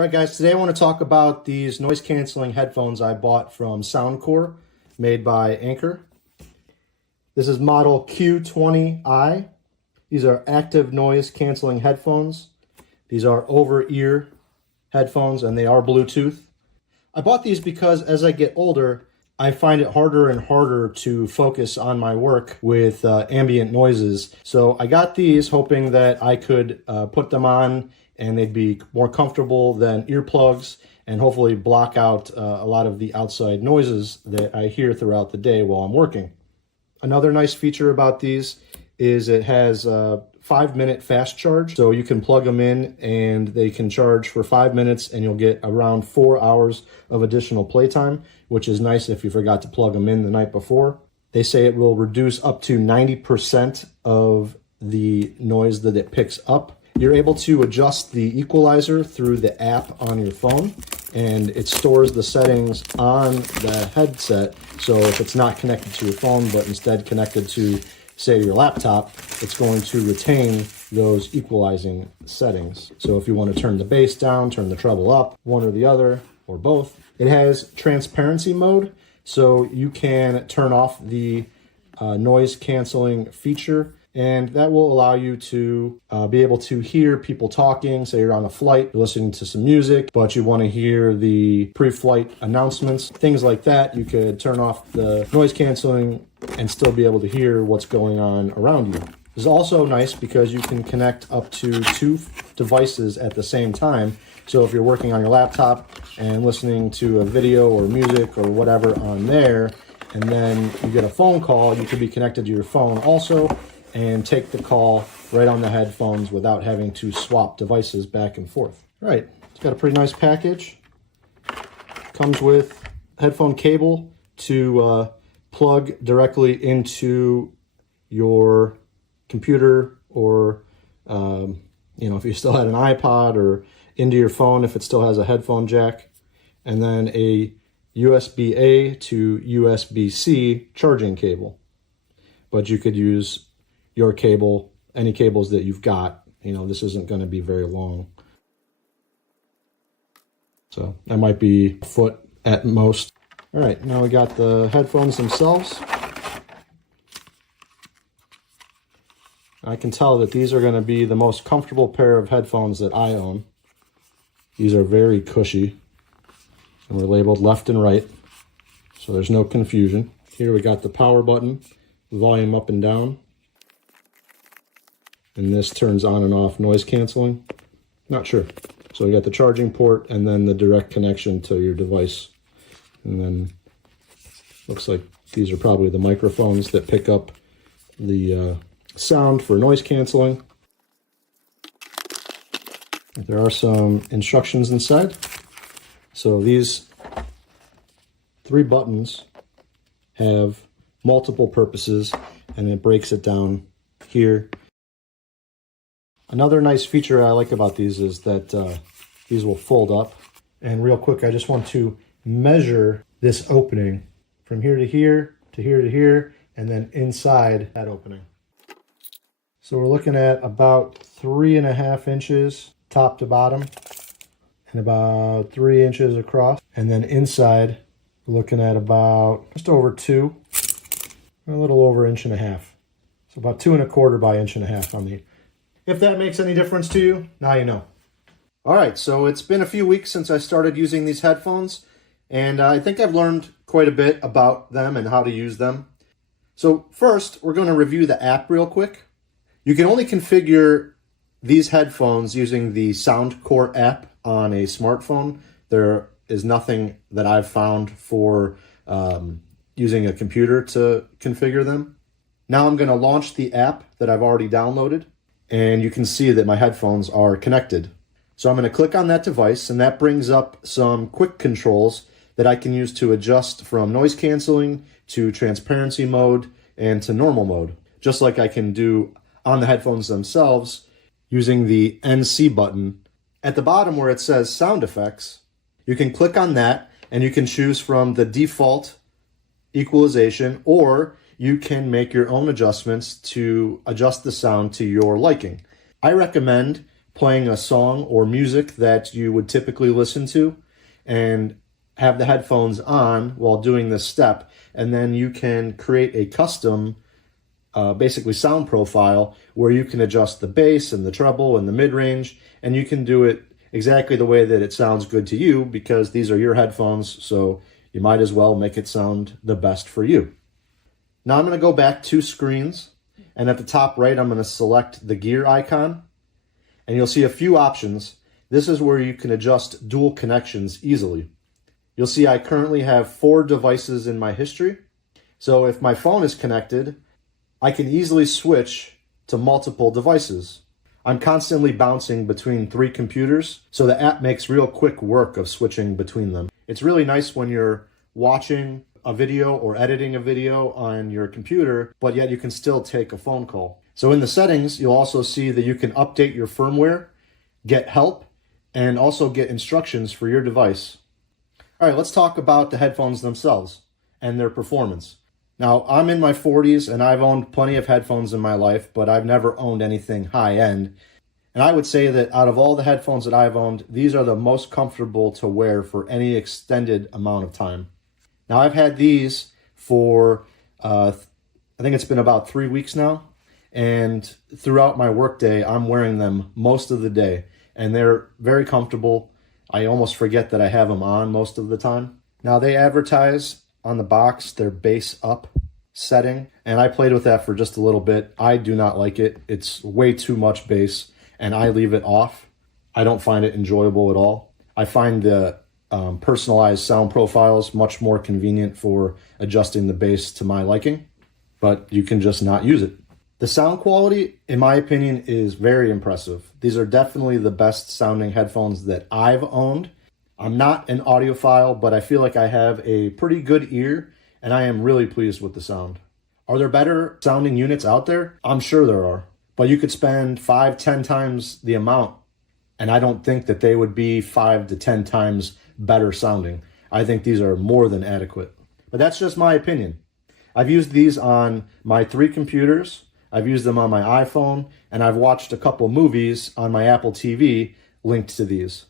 All right, guys, today I want to talk about these noise canceling headphones I bought from Soundcore, made by Anker. This is model Q20i. These are active noise canceling headphones. These are over-ear headphones and they are Bluetooth. I bought these because as I get older, I find it harder and harder to focus on my work with ambient noises. So I got these hoping that I could put them on and they'd be more comfortable than earplugs and hopefully block out a lot of the outside noises that I hear throughout the day while I'm working. Another nice feature about these is it has a 5-minute fast charge. So you can plug them in and they can charge for 5 minutes and you'll get around 4 hours of additional playtime, which is nice if you forgot to plug them in the night before. They say it will reduce up to 90% of the noise that it picks up. You're able to adjust the equalizer through the app on your phone, and it stores the settings on the headset. So if it's not connected to your phone, but instead connected to, say, your laptop, it's going to retain those equalizing settings. So if you want to turn the bass down, turn the treble up, one or the other, or both. It has transparency mode, so you can turn off the noise canceling feature, and that will allow you to be able to hear people talking. Say you're on a flight, you're listening to some music, but you want to hear the pre-flight announcements, things like that. You could turn off the noise canceling and still be able to hear what's going on around you. This is also nice because you can connect up to 2 devices at the same time. So if you're working on your laptop and listening to a video or music or whatever on there, and then you get a phone call, you could be connected to your phone also and take the call right on the headphones without having to swap devices back and forth. All right, it's got a pretty nice package. Comes with headphone cable to plug directly into your computer, or if you still had an iPod, or into your phone if it still has a headphone jack, and then a USB-A to USB-C charging cable. But you could use your cable, any cables that you've got. This isn't going to be very long. So that might be a foot at most. All right, now we got the headphones themselves. I can tell that these are going to be the most comfortable pair of headphones that I own. These are very cushy, and we're labeled left and right, so there's no confusion. Here we got the power button, volume up and down, and this turns on and off noise canceling. Not sure. So we got the charging port and then the direct connection to your device. And then looks like these are probably the microphones that pick up the sound for noise canceling. There are some instructions inside. So these 3 buttons have multiple purposes, and it breaks it down here. Another nice feature I like about these is that these will fold up. And real quick, I just want to measure this opening from here to here to here to here, and then inside that opening. So we're looking at about 3.5 inches top to bottom, and about 3 inches across. And then inside, we're looking at about just over 2, a little over 1.5 inches. So about 2.25 by 1.5 inches on the. If that makes any difference to you, now you know. All right, so it's been a few weeks since I started using these headphones, and I think I've learned quite a bit about them and how to use them. So first, we're going to review the app real quick. You can only configure these headphones using the Soundcore app on a smartphone. There is nothing that I've found for using a computer to configure them. Now I'm going to launch the app that I've already downloaded, and you can see that my headphones are connected. So I'm going to click on that device, and that brings up some quick controls that I can use to adjust from noise canceling to transparency mode and to normal mode, just like I can do on the headphones themselves using the NC button. At the bottom where it says sound effects, you can click on that and you can choose from the default equalization, or you can make your own adjustments to adjust the sound to your liking. I recommend playing a song or music that you would typically listen to and have the headphones on while doing this step. And then you can create a custom basically sound profile where you can adjust the bass and the treble and the mid-range, and you can do it exactly the way that it sounds good to you, because these are your headphones, so you might as well make it sound the best for you. Now I'm going to go back 2 screens, and at the top right I'm going to select the gear icon, and you'll see a few options. This is where you can adjust dual connections easily. You'll see I currently have 4 devices in my history, so if my phone is connected, I can easily switch to multiple devices. I'm constantly bouncing between 3 computers, so the app makes real quick work of switching between them. It's really nice when you're watching a video or editing a video on your computer, but yet you can still take a phone call. So in the settings, you'll also see that you can update your firmware, get help, and also get instructions for your device. All right, let's talk about the headphones themselves and their performance. Now, I'm in my 40s and I've owned plenty of headphones in my life, but I've never owned anything high-end. And I would say that out of all the headphones that I've owned, these are the most comfortable to wear for any extended amount of time. Now, I've had these for, I think it's been about 3 weeks now. And throughout my workday, I'm wearing them most of the day. And they're very comfortable. I almost forget that I have them on most of the time. Now, they advertise on the box their bass up setting, and I played with that for just a little bit. I do not like it. It's way too much bass, and I leave it off. I don't find it enjoyable at all. I find the personalized sound profiles much more convenient for adjusting the bass to my liking, but you can just not use it. The sound quality, in my opinion, is very impressive. These are definitely the best sounding headphones that I've owned. I'm not an audiophile, but I feel like I have a pretty good ear, and I am really pleased with the sound. Are there better sounding units out there? I'm sure there are, but you could spend 5-10 times the amount, and I don't think that they would be 5 to 10 times better sounding. I think these are more than adequate, but that's just my opinion. I've used these on my 3 computers. I've used them on my iPhone, and I've watched a couple movies on my Apple TV linked to these.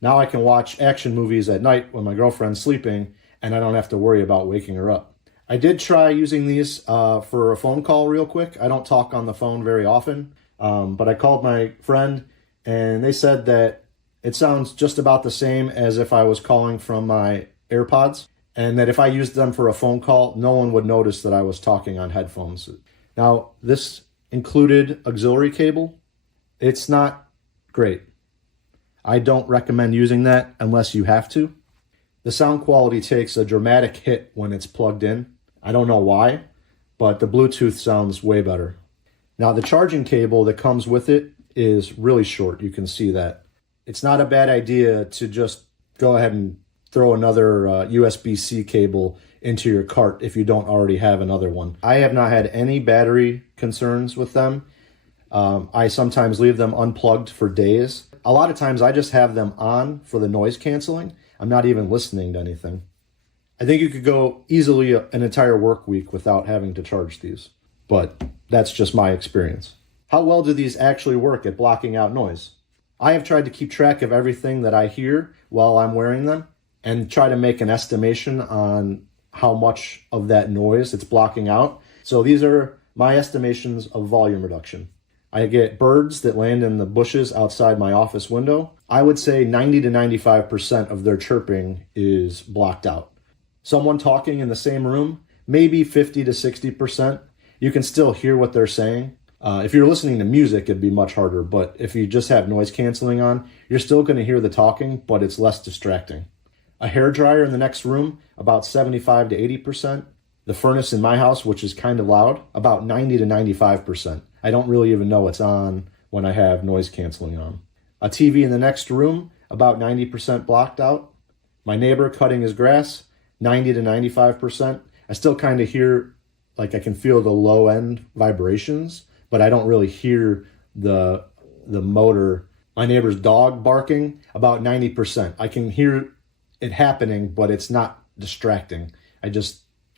Now I can watch action movies at night when my girlfriend's sleeping, and I don't have to worry about waking her up. I did try using these for a phone call real quick. I don't talk on the phone very often, but I called my friend, and they said that it sounds just about the same as if I was calling from my AirPods, and that if I used them for a phone call, no one would notice that I was talking on headphones. Now, this included auxiliary cable. It's not great. I don't recommend using that unless you have to. The sound quality takes a dramatic hit when it's plugged in. I don't know why, but the Bluetooth sounds way better. Now, the charging cable that comes with it is really short. You can see that. It's not a bad idea to just go ahead and throw another USB-C cable into your cart if you don't already have another one. I have not had any battery concerns with them. I sometimes leave them unplugged for days. A lot of times I just have them on for the noise canceling. I'm not even listening to anything. I think you could go easily an entire work week without having to charge these, but that's just my experience. How well do these actually work at blocking out noise? I have tried to keep track of everything that I hear while I'm wearing them and try to make an estimation on how much of that noise it's blocking out. So these are my estimations of volume reduction. I get birds that land in the bushes outside my office window. I would say 90 to 95% of their chirping is blocked out. Someone talking in the same room, maybe 50 to 60%. You can still hear what they're saying. If you're listening to music, it'd be much harder, but if you just have noise canceling on, you're still going to hear the talking, but it's less distracting. A hairdryer in the next room, about 75 to 80%. The furnace in my house, which is kind of loud, about 90 to 95%. I don't really even know it's on when I have noise canceling on. A TV in the next room, about 90% blocked out. My neighbor cutting his grass, 90 to 95%. I still kind of hear, like I can feel the low end vibrations, but I don't really hear the motor. My neighbor's dog barking, about 90%. I can hear it happening, but it's not distracting.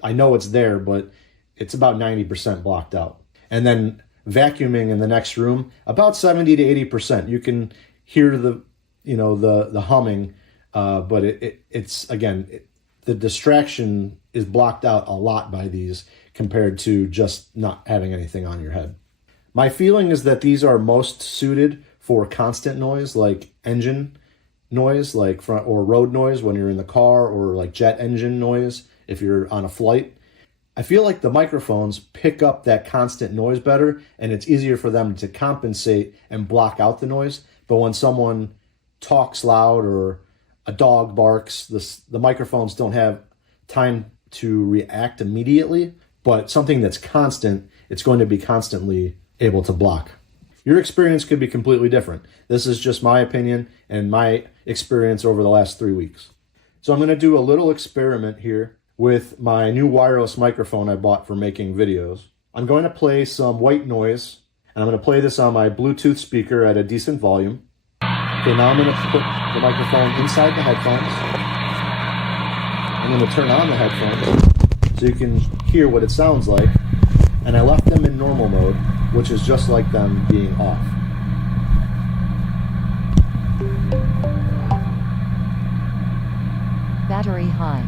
I know it's there, but it's about 90% blocked out. And then vacuuming in the next room, about 70 to 80%. You can hear the, the humming, but it's again, the distraction is blocked out a lot by these compared to just not having anything on your head. My feeling is that these are most suited for constant noise, like engine noise, like front or road noise when you're in the car, or like jet engine noise if you're on a flight. I feel like the microphones pick up that constant noise better, and it's easier for them to compensate and block out the noise. But when someone talks loud or a dog barks, the microphones don't have time to react immediately. But something that's constant, it's going to be constantly able to block. Your experience could be completely different. This is just my opinion and my experience over the last 3 weeks. So I'm going to do a little experiment here with my new wireless microphone I bought for making videos. I'm going to play some white noise, and I'm going to play this on my Bluetooth speaker at a decent volume. Okay, now I'm going to put the microphone inside the headphones. I'm going to turn on the headphones so you can hear what it sounds like. And I left them in normal mode, which is just like them being off. Battery high.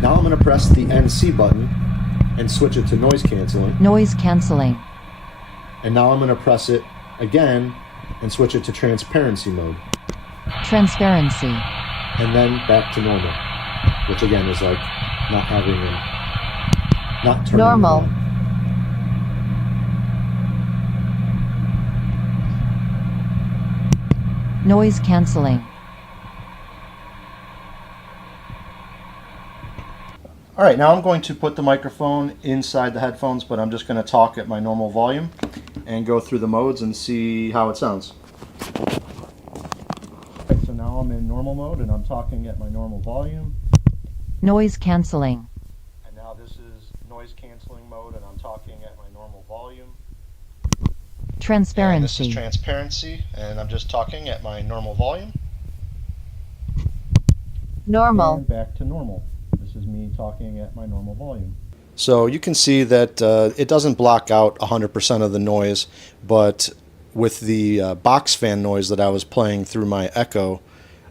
Now I'm going to press the NC button and switch it to noise canceling. Noise canceling. And now I'm going to press it again and switch it to transparency mode. Transparency. And then back to normal, which again is like not having not turning normal. it on. Noise canceling. All right, now I'm going to put the microphone inside the headphones, but I'm just going to talk at my normal volume and go through the modes and see how it sounds. Okay, so now I'm in normal mode and I'm talking at my normal volume. Noise canceling. And now this is noise canceling mode and I'm talking at my normal volume. Transparency. And this is transparency and I'm just talking at my normal volume. Normal. And back to normal. This is me talking at my normal volume. So you can see that it doesn't block out 100% of the noise, but with the box fan noise that I was playing through my Echo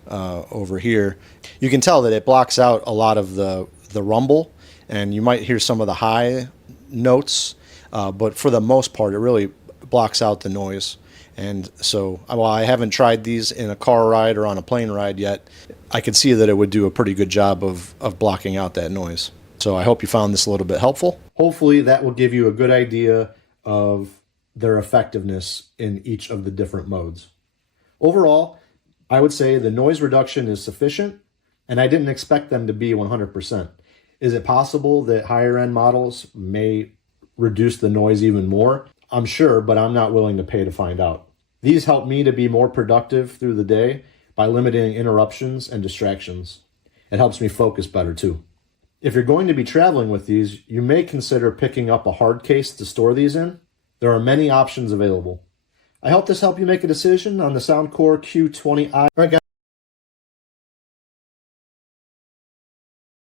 over here, you can tell that it blocks out a lot of the rumble, and you might hear some of the high notes, but for the most part, it really blocks out the noise. And so, while I haven't tried these in a car ride or on a plane ride yet, I can see that it would do a pretty good job of blocking out that noise. So I hope you found this a little bit helpful. Hopefully that will give you a good idea of their effectiveness in each of the different modes. Overall, I would say the noise reduction is sufficient, and I didn't expect them to be 100%. Is it possible that higher end models may reduce the noise even more? I'm sure, but I'm not willing to pay to find out. These help me to be more productive through the day by limiting interruptions and distractions. It helps me focus better too. If you're going to be traveling with these, you may consider picking up a hard case to store these in. There are many options available. I hope this helped you make a decision on the Soundcore Q20i. All right, guys.